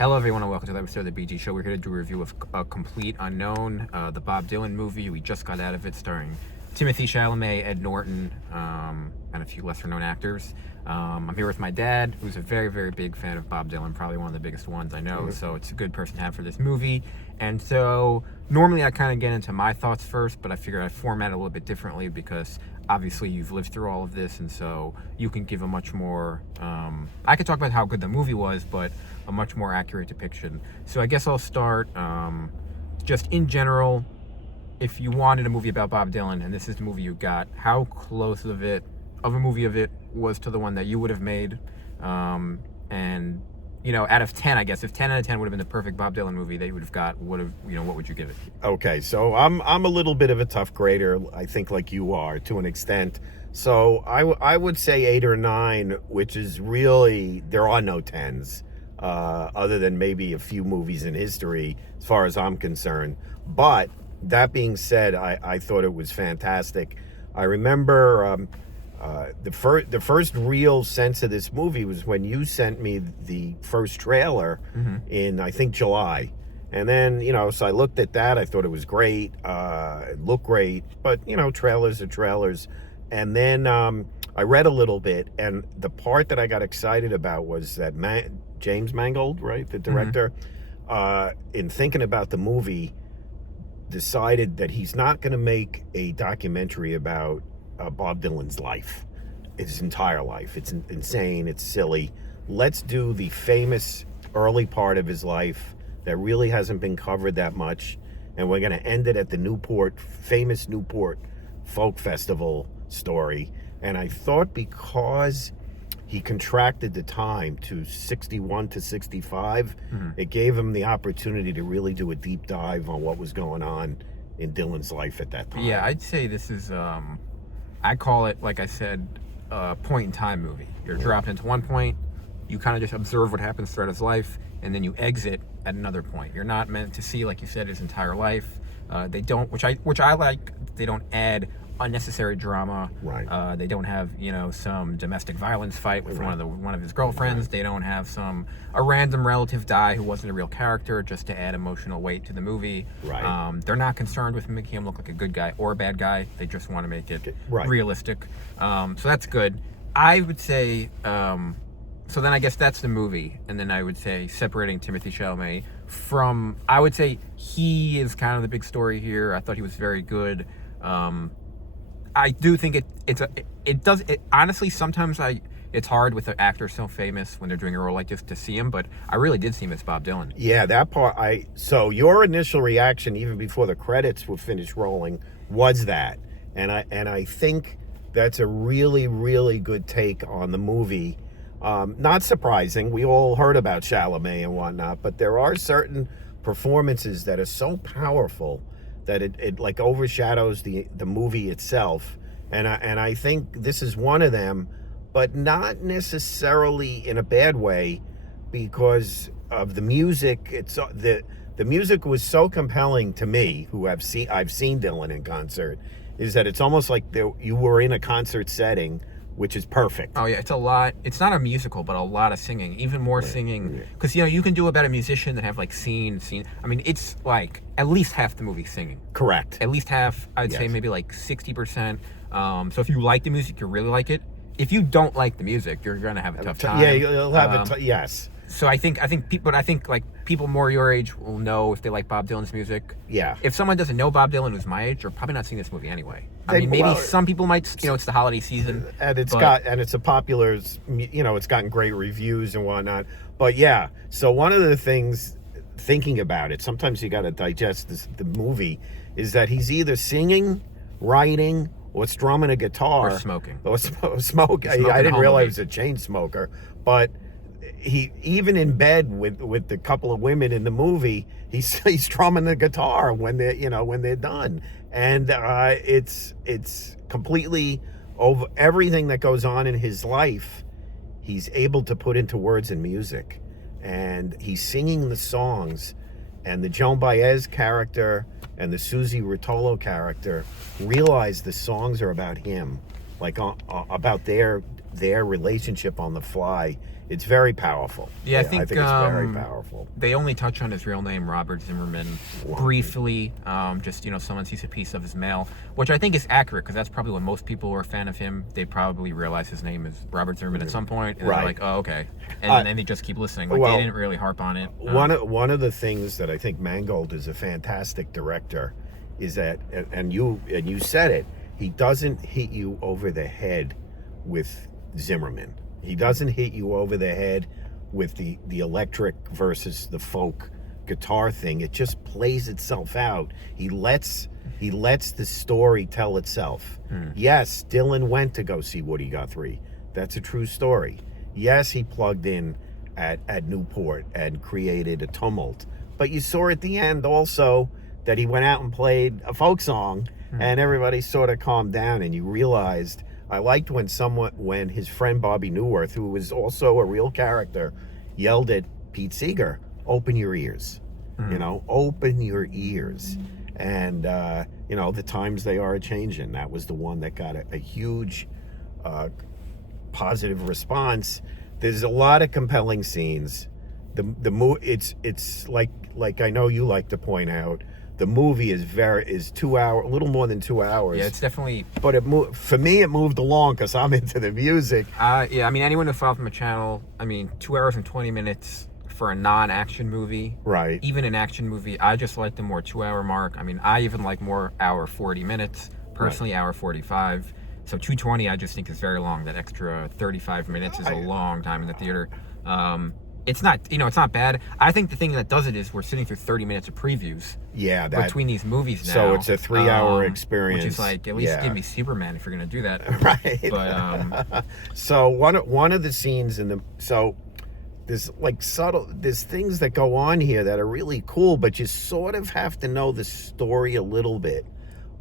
Hello, everyone, and welcome to the episode of the BG Show. We're here to do a review of A Complete Unknown, the Bob Dylan movie. We just got out of it, starring Timothee, Chalamet, Ed Norton, and a few lesser-known actors. I'm here with my dad, who's a very, very big fan of Bob Dylan, probably one of the biggest ones I know, so it's a good person to have for this movie. And so, normally I kind of get into my thoughts first, but I figured I'd format it a little bit differently because obviously you've lived through all of this, and so you can give a much more, I could talk about how good the movie was, but a much more accurate depiction. So I guess I'll start just in general. If you wanted a movie about Bob Dylan, and this is the movie you got, how close of a movie was to the one that you would have made? And you know, out of 10, I guess if 10 out of 10 would have been the perfect Bob Dylan movie that you would have got, what would you give it? Okay, so I'm a little bit of a tough grader, I think, like you are to an extent. So I would say 8 or 9, which is really, there are no 10s, other than maybe a few movies in history, as far as I'm concerned. But that being said, I thought it was fantastic. I remember the first real sense of this movie was when you sent me the first trailer in, I think, July. And then, so I looked at that. I thought it was great. It looked great. But, trailers are trailers. And then I read a little bit. And the part that I got excited about was that James Mangold, right, the director, in thinking about the movie, decided that he's not going to make a documentary about Bob Dylan's life, his entire life. It's insane. It's silly. Let's do the famous early part of his life that really hasn't been covered that much, and we're going to end it at the famous Newport Folk Festival story. And I thought because he contracted the time to 61 to 65, it gave him the opportunity to really do a deep dive on what was going on in Dylan's life at that time. Yeah, I'd say this is, I call it, like I said, a point in time movie. You're dropped into one point, you kind of just observe what happens throughout his life, and then you exit at another point. You're not meant to see, like you said, his entire life. They don't, which I like. They don't add unnecessary drama. Right. They don't have some domestic violence fight with one of his girlfriends. Right. They don't have a random relative die who wasn't a real character just to add emotional weight to the movie. Right. They're not concerned with making him look like a good guy or a bad guy. They just want to make it realistic. So that's good. I would say. So then I guess that's the movie, and then I would say separating Timothée Chalamet from. I would say he is kind of the big story here. I thought he was very good. I do think honestly, sometimes it's hard with an actor so famous when they're doing a role like this to see him, but I really did see him as Bob Dylan. Yeah, that part, so your initial reaction, even before the credits were finished rolling, was that. And I think that's a really, really good take on the movie. Not surprising. We all heard about Chalamet and whatnot, but there are certain performances that are so powerful that it like overshadows the movie itself, and I think this is one of them, but not necessarily in a bad way, because of the music. It's the music was so compelling to me, I've seen Dylan in concert, is that it's almost like you were in a concert setting, which is perfect. Oh yeah, it's a lot. It's not a musical, but a lot of singing, even more singing. Because you can do about a musician that have like scene. I mean, it's like at least half the movie singing. Correct. At least half. I'd say maybe like 60%. So if you like the music, you really like it. If you don't like the music, you're gonna have a tough time. Yeah, you'll have yes. So I think like people more your age will know if they like Bob Dylan's music. Yeah. If someone doesn't know Bob Dylan who's my age, they're probably not seeing this movie anyway. I mean, maybe some people might. It's the holiday season, and it's a popular. It's gotten great reviews and whatnot. But yeah, so one of the things, thinking about it, sometimes you got to digest the movie, is that he's either singing, writing, or strumming a guitar, or smoking. I didn't realize he was a chain smoker, but he, even in bed with the couple of women in the movie, he's strumming the guitar when they're done, and it's completely over everything that goes on in his life. He's able to put into words and music, and he's singing the songs, and the Joan Baez character and the Susie Rotolo character realize the songs are about him, like about their their relationship on the fly, it's very powerful. Yeah, I think it's very powerful. They only touch on his real name, Robert Zimmerman, briefly. Just, someone sees a piece of his mail, which I think is accurate, because that's probably when most people who are a fan of him, they probably realize his name is Robert Zimmerman at some point, and they're like, oh, okay. And then they just keep listening. Like, they didn't really harp on it. One of the things that I think Mangold is a fantastic director is that, and you said it, he doesn't hit you over the head with Zimmerman. He doesn't hit you over the head with the electric versus the folk guitar thing. It just plays itself out. He lets the story tell itself. Yes, Dylan went to go see Woody Guthrie. That's a true story. Yes, he plugged in at Newport and created a tumult. But you saw at the end also that he went out and played a folk song, and everybody sort of calmed down, and you realized, I liked when his friend Bobby Newworth, who was also a real character, yelled at Pete Seeger, open your ears. Open your ears. And, the times they are a-changing. That was the one that got a huge positive response. There's a lot of compelling scenes. It's like I know you like to point out, the movie is 2 hours, a little more than 2 hours. Yeah, it's definitely. But for me, it moved along because I'm into the music. Yeah, I mean, anyone who follows my channel, 2 hours and 20 minutes for a non-action movie. Right. Even an action movie, I just like the more 2 hour mark. I even like more hour 40 minutes. Personally, hour 45. So 220, I just think is very long. That extra 35 minutes is a long time in the theater. It's not, it's not bad. I think the thing that does it is we're sitting through 30 minutes of previews. Yeah, between these movies now. So it's a 3 hour experience. Which is like, at least give me Superman if you're gonna do that. Right. But so one of the scenes there's things that go on here that are really cool, but you sort of have to know the story a little bit.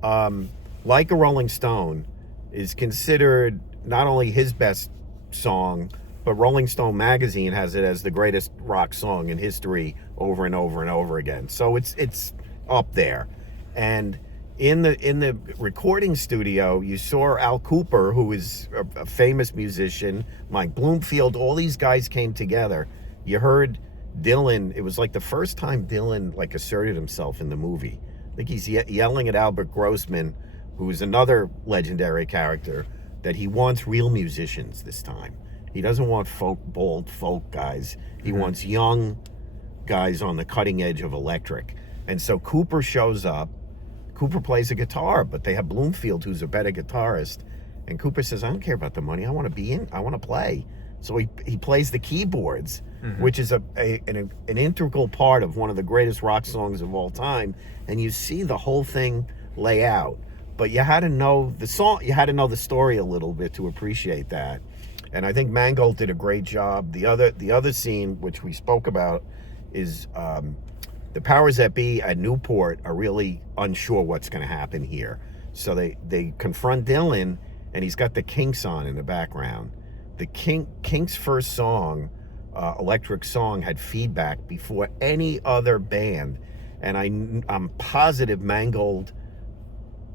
Like a Rolling Stone is considered not only his best song, but Rolling Stone magazine has it as the greatest rock song in history over and over and over again. So it's up there. And in the recording studio, you saw Al Cooper, who is a famous musician, Mike Bloomfield, all these guys came together. You heard Dylan, it was like the first time Dylan asserted himself in the movie. I think he's yelling at Albert Grossman, who is another legendary character, that he wants real musicians this time. He doesn't want bald folk guys. He wants young guys on the cutting edge of electric. And so Cooper shows up. Cooper plays a guitar, but they have Bloomfield, who's a better guitarist. And Cooper says, I don't care about the money. I want to play. So he plays the keyboards, which is an integral part of one of the greatest rock songs of all time. And you see the whole thing lay out. But you had to know the song. You had to know the story a little bit to appreciate that. And I think Mangold did a great job. The other scene, which we spoke about, is the powers that be at Newport are really unsure what's going to happen here. So they confront Dylan, and he's got the Kinks on in the background. The Kinks' first song, Electric Song, had feedback before any other band. And I'm positive Mangold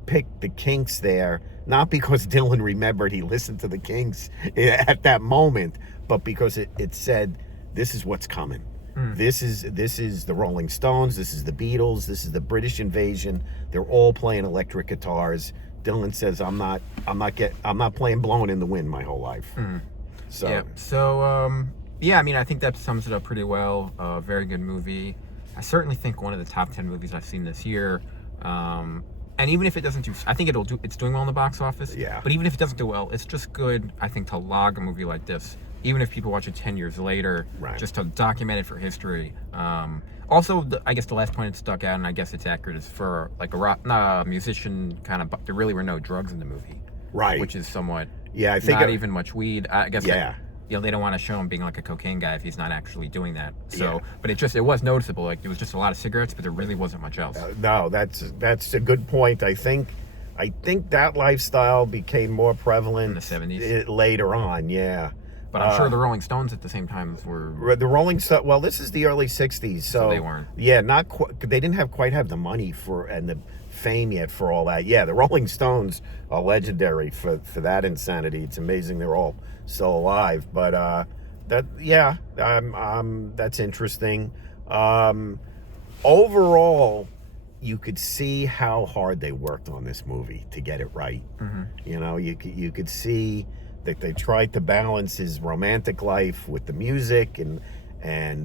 picked the Kinks there, not because Dylan remembered he listened to the Kinks at that moment, but because it said, this is what's coming. This is the Rolling Stones, this is the Beatles, this is the British Invasion. They're all playing electric guitars. Dylan says, I'm not playing Blowing in the Wind my whole life. So yeah. So I think that sums it up pretty well. Very good movie. I certainly think one of the top 10 movies I've seen this year. And even if it doesn't I think it's doing well in the box office. Yeah. But even if it doesn't do well, it's just good, I think, to log a movie like this. Even if people watch it 10 years later, just to document it for history. Also, I guess the last point that stuck out, and I guess it's accurate, is for a musician kind of, there really were no drugs in the movie. Right. Which is somewhat, I think not even much weed. I guess Yeah. They don't want to show him being like a cocaine guy if he's not actually doing that. So, but it was noticeable. Like, it was just a lot of cigarettes, but there really wasn't much else. No, that's a good point. I think that lifestyle became more prevalent in the 70s later on. Yeah. But I'm sure the Rolling Stones at the same time were the Rolling Stones. Well, this is the early '60s, so they weren't. Yeah, not quite. They didn't quite have the money and the fame yet for all that. Yeah, the Rolling Stones are legendary for that insanity. It's amazing they're all still alive. But that's interesting. Overall, you could see how hard they worked on this movie to get it right. You know, you could see that they tried to balance his romantic life with the music and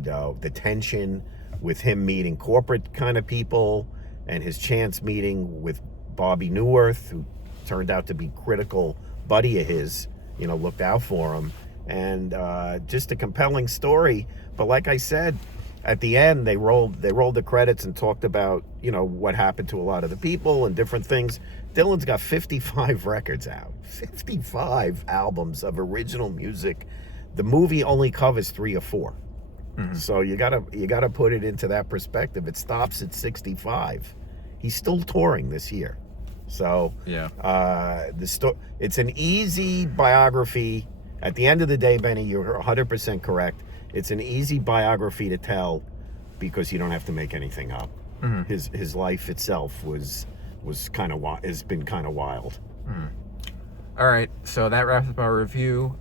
the tension with him meeting corporate kind of people, and his chance meeting with Bobby Newirth, who turned out to be critical buddy of his, you know, looked out for him. And just a compelling story. But like I said, at the end, they rolled the credits and talked about, you know, what happened to a lot of the people and different things. Dylan's got 55 records out, 55 albums of original music. The movie only covers 3 or 4. So you gotta put it into that perspective. It stops at 65. He's still touring this year. So Yeah. It's an easy biography. At the end of the day, Benny, you're 100% correct. It's an easy biography to tell because you don't have to make anything up. His life itself has been kind of wild. All right, so that wraps up our review.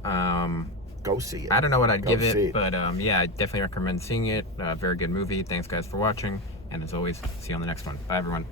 Go see it. I don't know what I'd give see it, but yeah, I definitely recommend seeing it. Very good movie. Thanks, guys, for watching. And as always, see you on the next one. Bye, everyone.